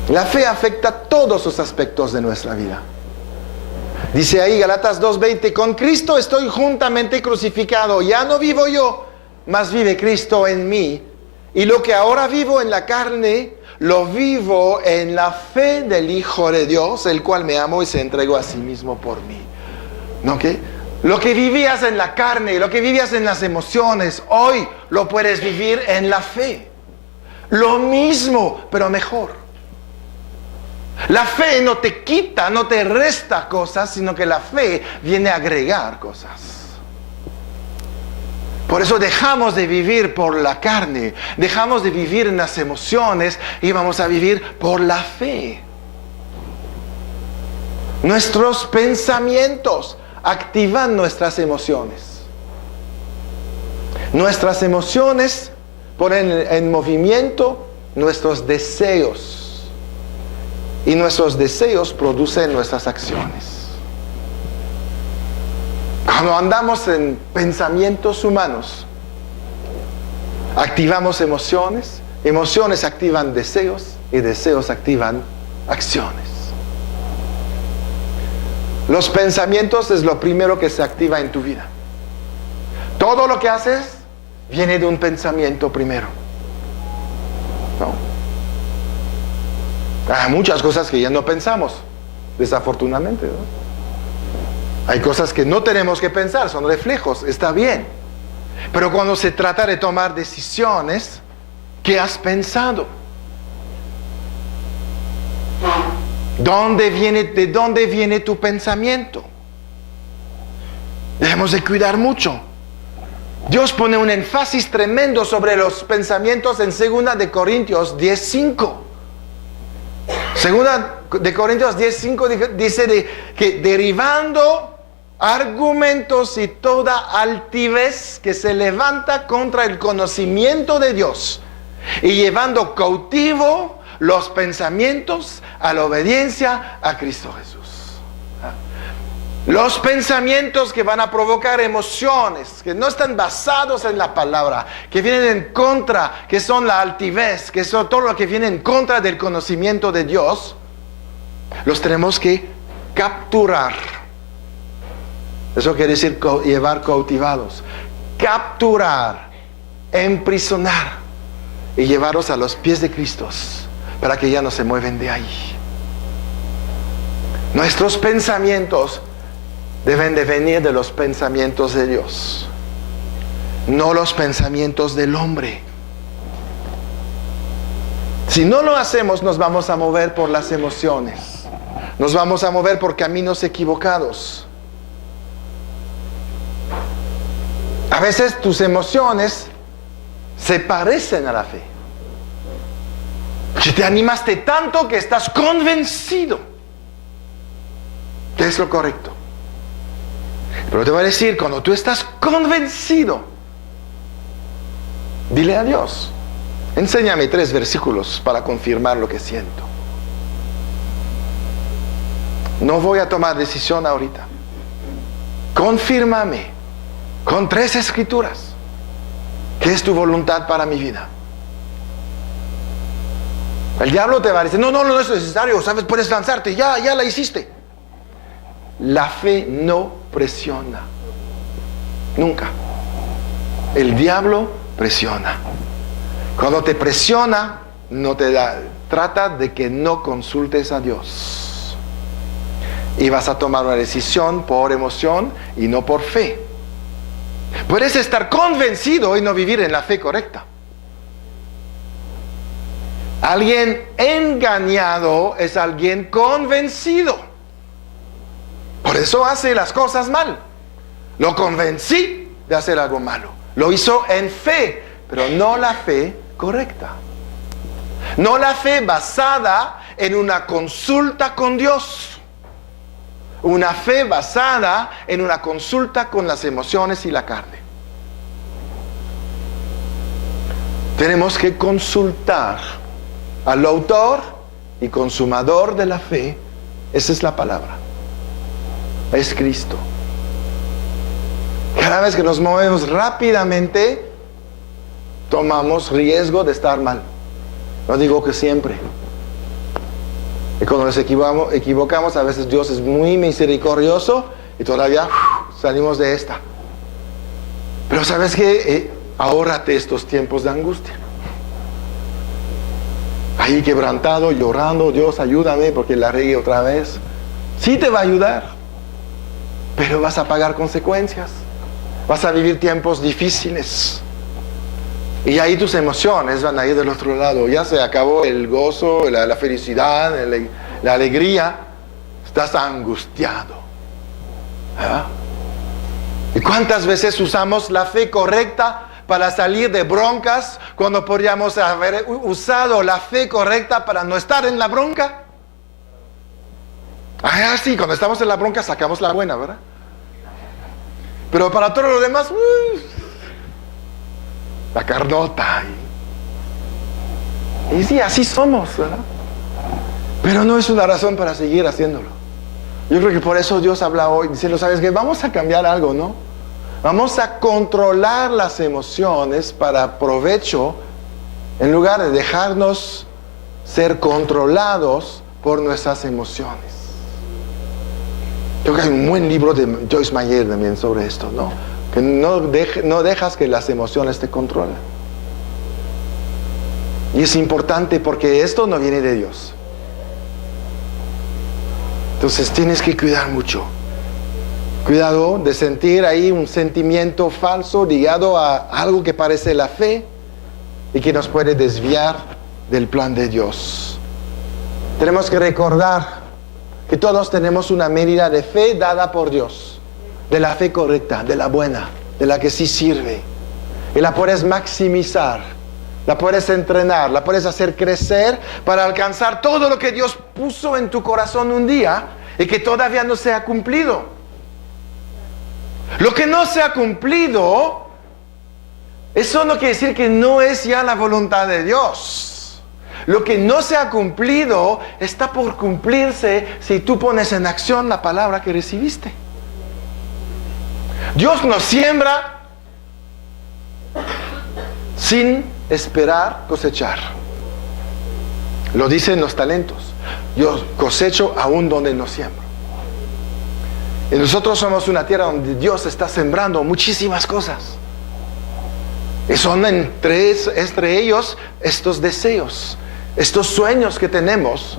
La fe afecta todos los aspectos de nuestra vida. Dice ahí Gálatas 2:20, con Cristo estoy juntamente crucificado, ya no vivo yo, mas vive Cristo en mí. Y lo que ahora vivo en la carne, lo vivo en la fe del Hijo de Dios, el cual me amó y se entregó a sí mismo por mí. ¿No? ¿Qué? Lo que vivías en la carne, lo que vivías en las emociones, hoy lo puedes vivir en la fe. Lo mismo, pero mejor. La fe no te quita, no te resta cosas, sino que la fe viene a agregar cosas. Por eso dejamos de vivir por la carne, dejamos de vivir en las emociones y vamos a vivir por la fe. Nuestros pensamientos activan nuestras emociones. Nuestras emociones ponen en movimiento nuestros deseos. Y nuestros deseos producen nuestras acciones. Cuando andamos en pensamientos humanos, activamos emociones, emociones activan deseos y deseos activan acciones. Los pensamientos es lo primero que se activa en tu vida. Todo lo que haces viene de un pensamiento primero, ¿no? Hay muchas cosas que ya no pensamos, desafortunadamente, ¿no? Hay cosas que no tenemos que pensar, son reflejos, está bien. Pero cuando se trata de tomar decisiones, ¿qué has pensado? ¿De dónde viene tu pensamiento? Debemos de cuidar mucho. Dios pone un énfasis tremendo sobre los pensamientos en 2 de Corintios 10:5. 2 de Corintios 10:5 dice que derivando argumentos y toda altivez que se levanta contra el conocimiento de Dios y llevando cautivo los pensamientos a la obediencia a Cristo Jesús. Los pensamientos que van a provocar emociones, que no están basados en la palabra, que vienen en contra, que son la altivez, que son todo lo que viene en contra del conocimiento de Dios, los tenemos que capturar. Eso quiere decir llevar cautivados. Capturar, emprisonar y llevarlos a los pies de Cristo para que ya no se mueven de ahí. Nuestros pensamientos deben de venir de los pensamientos de Dios, no los pensamientos del hombre. Si no lo hacemos, nos vamos a mover por las emociones, nos vamos a mover por caminos equivocados. A veces tus emociones se parecen a la fe. Si te animaste tanto que estás convencido que es lo correcto. Pero te voy a decir, cuando tú estás convencido, dile a Dios, enséñame 3 versículos para confirmar lo que siento. No voy a tomar decisión ahorita. Confírmame con 3 escrituras que es tu voluntad para mi vida. El diablo te va a decir, no es necesario, sabes, puedes lanzarte, ya la hiciste. La fe no presiona, nunca. El diablo presiona. Cuando te presiona, no te da, trata de que no consultes a Dios. Y vas a tomar una decisión por emoción y no por fe. Puedes estar convencido y no vivir en la fe correcta. Alguien engañado es alguien convencido. Por eso hace las cosas mal. Lo convencí de hacer algo malo. Lo hizo en fe, pero no la fe correcta. No la fe basada en una consulta con Dios. Una fe basada en una consulta con las emociones y la carne. Tenemos que consultar al autor y consumador de la fe. Esa es la palabra. Es Cristo. Cada vez que nos movemos rápidamente, tomamos riesgo de estar mal. No digo que siempre. Y cuando nos equivocamos, a veces Dios es muy misericordioso y todavía salimos de esta. Pero ¿sabes qué? Ahórrate estos tiempos de angustia. Ahí quebrantado, llorando, Dios ayúdame porque la regué otra vez. Sí te va a ayudar, pero vas a pagar consecuencias. Vas a vivir tiempos difíciles. Y ahí tus emociones van a ir del otro lado. Ya se acabó el gozo, la felicidad, la alegría. Estás angustiado. ¿Ah? ¿Y cuántas veces usamos la fe correcta para salir de broncas cuando podríamos haber usado la fe correcta para no estar en la bronca? Ah, sí, cuando estamos en la bronca sacamos la buena, ¿verdad? Pero para todo lo demás, la carnota. Y sí, así somos, ¿verdad? Pero no es una razón para seguir haciéndolo. Yo creo que por eso Dios habla hoy, diciendo, ¿sabes qué? Vamos a cambiar algo, ¿no? Vamos a controlar las emociones para provecho, en lugar de dejarnos ser controlados por nuestras emociones. Creo que hay un buen libro de Joyce Meyer también sobre esto, ¿no? Que no dejas que las emociones te controlen. Y es importante porque esto no viene de Dios. Entonces tienes que cuidar mucho. Cuidado de sentir ahí un sentimiento falso ligado a algo que parece la fe y que nos puede desviar del plan de Dios. Tenemos que recordar que todos tenemos una medida de fe dada por Dios, de la fe correcta, de la buena, de la que sí sirve. Y la puedes maximizar, la puedes entrenar, la puedes hacer crecer para alcanzar todo lo que Dios puso en tu corazón un día y que todavía no se ha cumplido. Lo que no se ha cumplido, eso no quiere decir que no es ya la voluntad de Dios. Lo que no se ha cumplido está por cumplirse si tú pones en acción la palabra que recibiste. Dios nos siembra sin esperar cosechar. Lo dicen los talentos. Yo cosecho aún donde no siembro. Y nosotros somos una tierra donde Dios está sembrando muchísimas cosas. Y son entre ellos estos deseos, estos sueños que tenemos.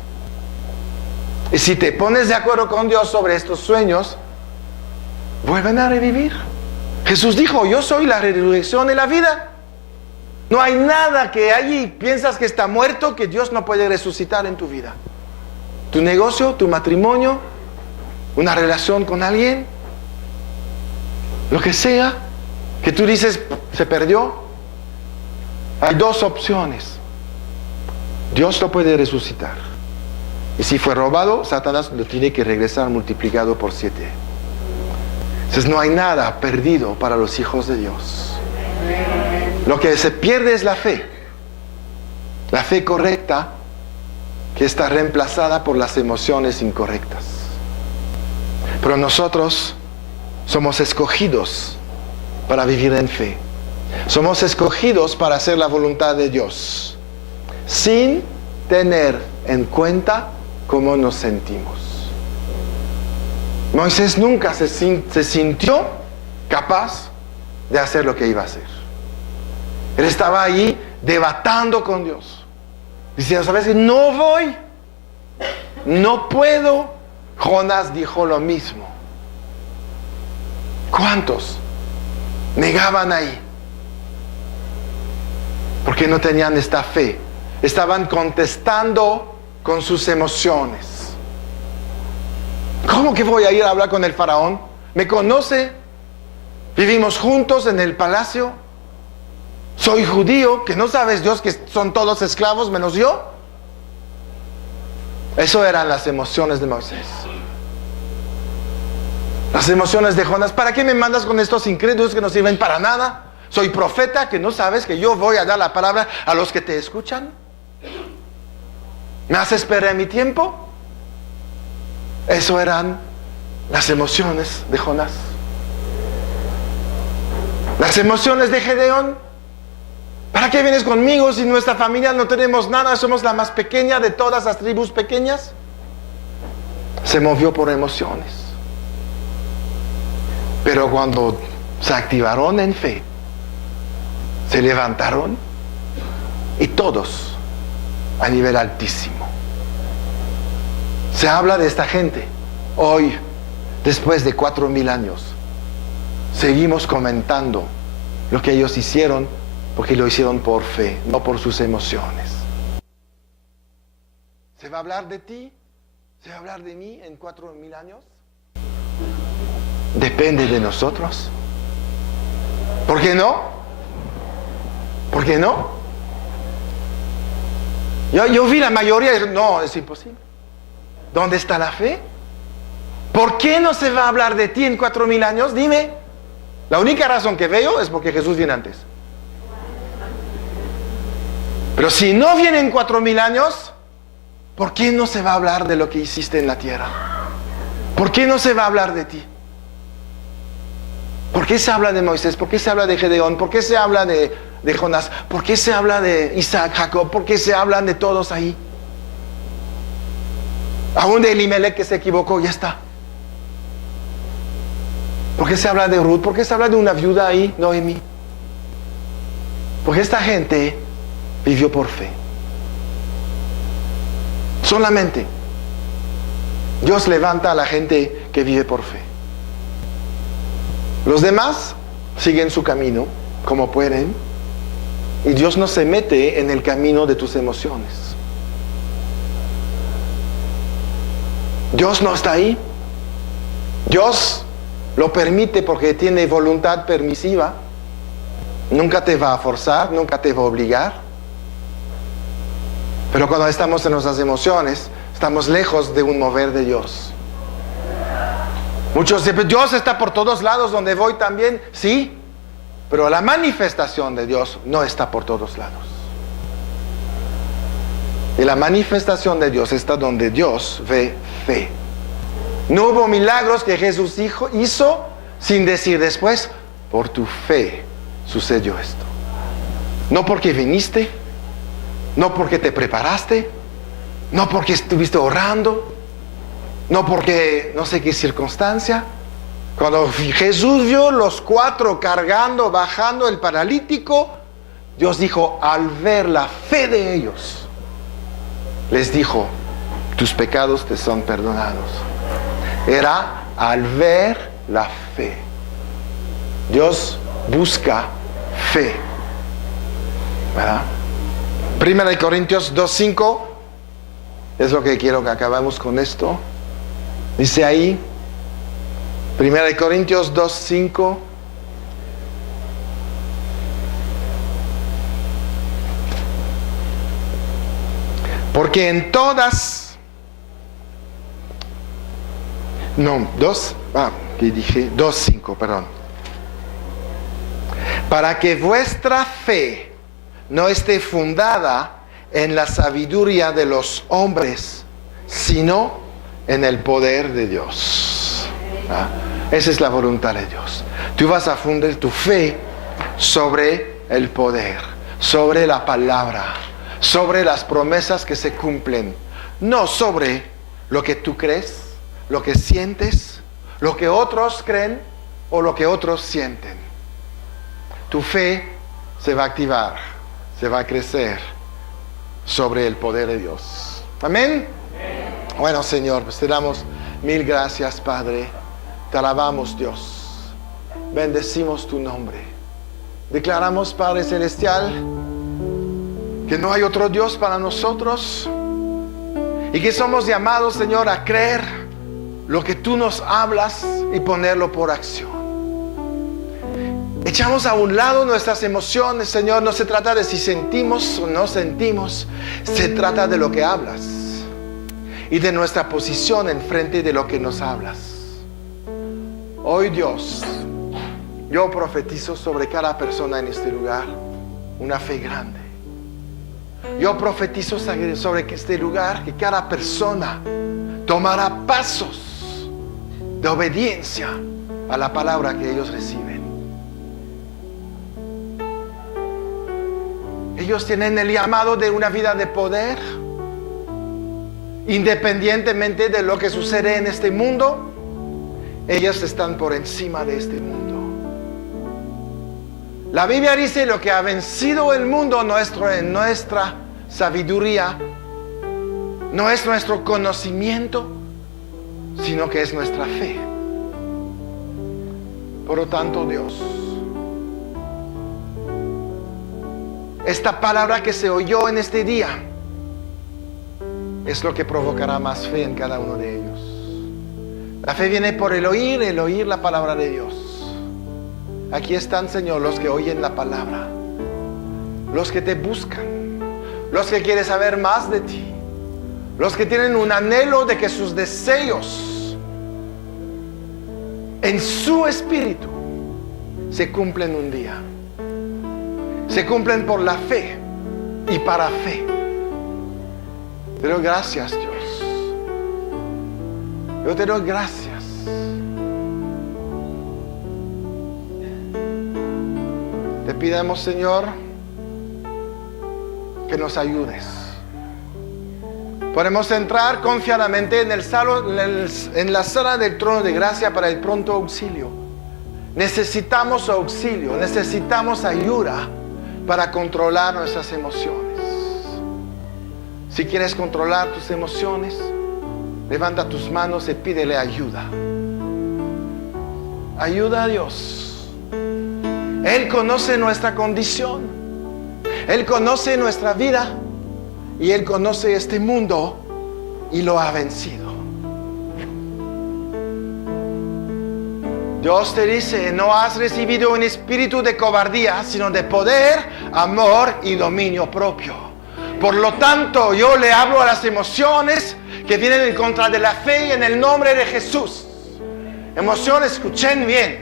Y si te pones de acuerdo con Dios sobre estos sueños, vuelven a revivir. Jesús dijo, yo soy la resurrección y la vida. No hay nada que allí piensas que está muerto que Dios no puede resucitar en tu vida. Tu negocio, tu matrimonio, una relación con alguien, lo que sea, que tú dices, se perdió. Hay dos opciones. Dios lo puede resucitar. Y si fue robado, Satanás lo tiene que regresar multiplicado por 7. Entonces no hay nada perdido para los hijos de Dios. Lo que se pierde es la fe. La fe correcta que está reemplazada por las emociones incorrectas. Pero nosotros somos escogidos para vivir en fe. Somos escogidos para hacer la voluntad de Dios, sin tener en cuenta cómo nos sentimos. Moisés nunca se sintió capaz de hacer lo que iba a hacer. Él estaba ahí debatiendo con Dios, diciendo, ¿sabes qué? No voy, no puedo. Jonás dijo lo mismo. ¿Cuántos negaban ahí? Porque no tenían esta fe. Estaban contestando con sus emociones. ¿Cómo que voy a ir a hablar con el faraón? ¿Me conoce? ¿Vivimos juntos en el palacio? ¿Soy judío? ¿Que no sabes, Dios, que son todos esclavos menos yo? Eso eran las emociones de Moisés. Las emociones de Jonás. ¿Para qué me mandas con estos incrédulos que no sirven para nada? Soy profeta, que no sabes que yo voy a dar la palabra a los que te escuchan. ¿Me haces perder mi tiempo? Eso eran las emociones de Jonás. Las emociones de Gedeón. ¿Para qué vienes conmigo si nuestra familia no tenemos nada? Somos la más pequeña de todas las tribus pequeñas. Se movió por emociones. Pero cuando se activaron en fe, se levantaron y todos a nivel altísimo. Se habla de esta gente. Hoy, después de 4,000 años, seguimos comentando lo que ellos hicieron porque lo hicieron por fe, no por sus emociones. ¿Se va a hablar de ti? ¿Se va a hablar de mí en 4,000 años? Depende de nosotros. ¿Por qué no? ¿Por qué no? Yo vi la mayoría y no, es imposible. ¿Dónde está la fe? ¿Por qué no se va a hablar de ti en 4,000 años? Dime. La única razón que veo es porque Jesús viene antes. Pero si no vienen 4000 años, ¿por qué no se va a hablar de lo que hiciste en la tierra? ¿Por qué no se va a hablar de ti? ¿Por qué se habla de Moisés? ¿Por qué se habla de Gedeón? ¿Por qué se habla de Jonás? ¿Por qué se habla de Isaac, Jacob? ¿Por qué se hablan de todos ahí? Aún de Elimelech, que se equivocó, ya está. ¿Por qué se habla de Ruth? ¿Por qué se habla de una viuda ahí, Noemí? Porque esta gente vivió por fe. Solamente Dios levanta a la gente que vive por fe. Los demás siguen su camino como pueden, y Dios no se mete en el camino de tus emociones. Dios no está ahí. Dios lo permite porque tiene voluntad permisiva. Nunca te va a forzar, nunca te va a obligar. Pero cuando estamos en nuestras emociones, estamos lejos de un mover de Dios. Muchos dicen, Dios está por todos lados, donde voy también. Sí, pero la manifestación de Dios no está por todos lados. Y la manifestación de Dios está donde Dios ve fe. No hubo milagros que Jesús hizo sin decir después, por tu fe sucedió esto. No porque viniste, no porque te preparaste, no porque estuviste orando, no porque no sé qué circunstancia. Cuando Jesús vio los 4 cargando, bajando el paralítico, Dios dijo, al ver la fe de ellos, les dijo, tus pecados te son perdonados. Era al ver la fe. Dios busca fe, ¿verdad? 1 Corintios 2:5 es lo que quiero que acabamos con esto. Dice ahí, 1 Corintios 2:5. Porque en todas, que dije 2:5, perdón. Para que vuestra fe no esté fundada en la sabiduría de los hombres, sino en el poder de Dios. ¿Ah? Esa es la voluntad de Dios. Tú vas a fundar tu fe sobre el poder, sobre la palabra, sobre las promesas que se cumplen, no sobre lo que tú crees, lo que sientes, lo que otros creen o lo que otros sienten. Tu fe se va a activar, se va a crecer sobre el poder de Dios. Amén. Bueno, Señor, pues te damos 1000 gracias, Padre. Te alabamos, Dios. Bendecimos tu nombre. Declaramos, Padre Celestial, que no hay otro Dios para nosotros y que somos llamados, Señor, a creer lo que tú nos hablas y ponerlo por acción. Echamos a un lado nuestras emociones, Señor. No se trata de si sentimos o no sentimos, se trata de lo que hablas y de nuestra posición en frente de lo que nos hablas. Hoy, Dios, yo profetizo sobre cada persona en este lugar una fe grande. Yo profetizo sobre este lugar que cada persona tomará pasos de obediencia a la palabra que ellos reciben. Ellos tienen el llamado de una vida de poder, independientemente de lo que sucede en este mundo. Ellos están por encima de este mundo. La Biblia dice: lo que ha vencido el mundo nuestro en nuestra sabiduría no es nuestro conocimiento, sino que es nuestra fe. Por lo tanto, Dios, esta palabra que se oyó en este día es lo que provocará más fe en cada uno de ellos. La fe viene por el oír la palabra de Dios. Aquí están, Señor, los que oyen la palabra, los que te buscan, los que quieren saber más de ti, los que tienen un anhelo de que sus deseos en su espíritu se cumplen un día. Se cumplen por la fe y para fe. Te doy gracias, Dios. Yo te doy gracias. Te pidamos, Señor, que nos ayudes. Podemos entrar confiadamente en la sala del trono de gracia para el pronto auxilio. Necesitamos auxilio, necesitamos ayuda para controlar nuestras emociones. Si quieres controlar tus emociones, levanta tus manos y pídele ayuda. Ayuda a Dios. Él conoce nuestra condición. Él conoce nuestra vida. Y Él conoce este mundo y lo ha vencido. Dios te dice, no has recibido un espíritu de cobardía, sino de poder, amor y dominio propio. Por lo tanto, yo le hablo a las emociones que vienen en contra de la fe y en el nombre de Jesús. Emociones, escuchen bien,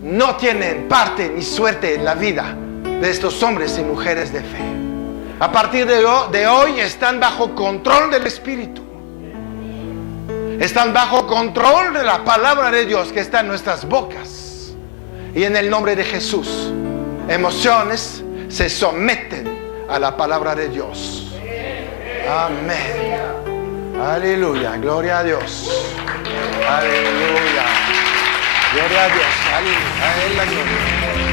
no tienen parte ni suerte en la vida de estos hombres y mujeres de fe. A partir de hoy están bajo control del Espíritu. Están bajo control de la palabra de Dios que está en nuestras bocas. Y en el nombre de Jesús, emociones se someten a la palabra de Dios. Amén. Aleluya. Gloria a Dios. Aleluya. Gloria a Dios. Aleluya. A Él la gloria.